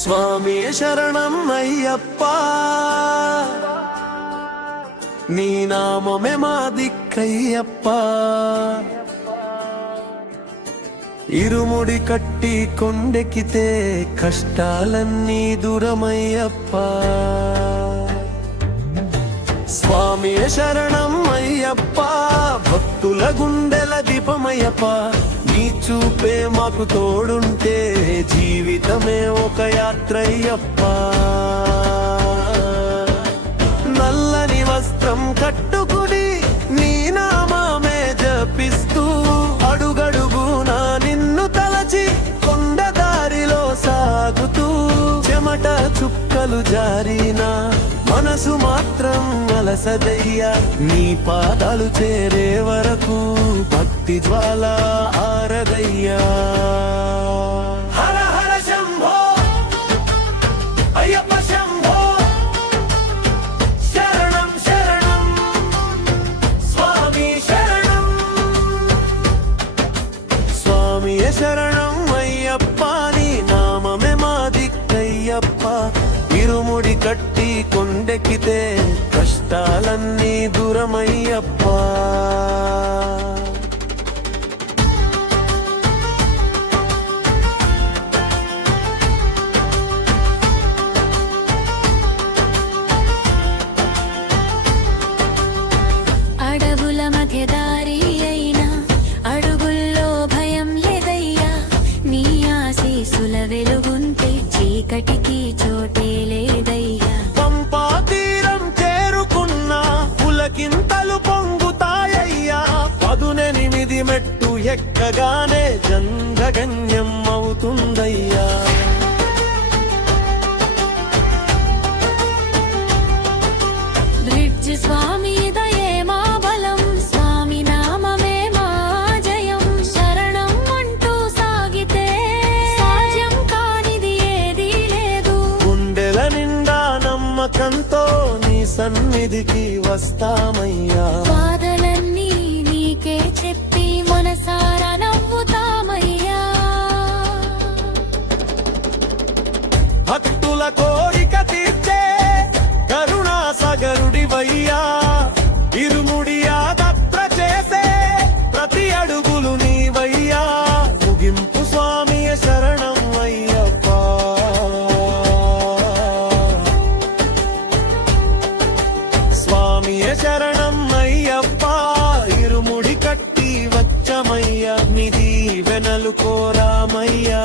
స్వామి శరణం అయ్యప్ప, నీ నామమే మా దిక్కయ్యప్ప. ఇరుముడి కట్టి కొండెక్కితే కష్టాలన్నీ దూరమయ్యప్ప. స్వామి శరణం అయ్యప్ప, భక్తుల గుండెల దీపమయ్యప్ప. నీ చూపే మాకు తోడుంటే జీవితమే ఒక యాత్రయ్యప్ప. నల్లని వస్త్రం కట్టుకుని నీ నామమే జపిస్తూ అడుగడుగునా నిన్ను తలచి కొండ దారిలో సాగుతూ చెమట చుక్కలు జారినా మనసు మాత్రం అలసదయ్యా. నీ పాదాలు చేరే వరకు భక్తి జ్వాల ఆరదయ్యా. హర హర శంభో అయ్యప్ప శంభో, శరణం శరణం స్వామి శరణం. స్వామి శరణం అయ్యప్ప, నీ నామమే మా దిక్కయ్యప్ప. ఇరుముడి కట్టి కొండెక్కితే కష్టాలన్నీ దూరమయ్యప్ప. అడవుల మధ్య దారి అయినా అడుగుల్లో భయం లేదయ్యా. నీ ఆశీసుల వెలుగుంటే చీకటికి చోటే లేదయ్యా. పంపా తీరం చేరుకున్నా పులకింతలు పొంగుతాయ్యా. 18 మెట్టు ఎక్కగానే జంగగన్యం అవుతుందయ్యా. బ్రిడ్జ్ స్వామి దయే మా బలం, స్వామి నామమే మా జయం. శరణం అంటూ సాగితే సాధ్యం కానిది ఏదీ లేదు. గుండెల నిండా నమ్మకంతో నీ సన్నిధికి వస్తామయ్యా. బాధలన్నీ నీకే చెప్పి మనసారా నవ్వుతామయ్యా. భక్తుల కోరిక తీర్చే కరుణా సగరుడివయ్యా. ఇరుముడి యాత్ర చేసే ప్రతి అడుగులు నీవయ్యా. ముగింపు స్వామి శరణం అయ్యప్ప. స్వామి శరణం అయ్యప్ప, ఇరుముడి కట్టి వచ్చమయ్యా. నిధి వెనలు కోరామయ్యా.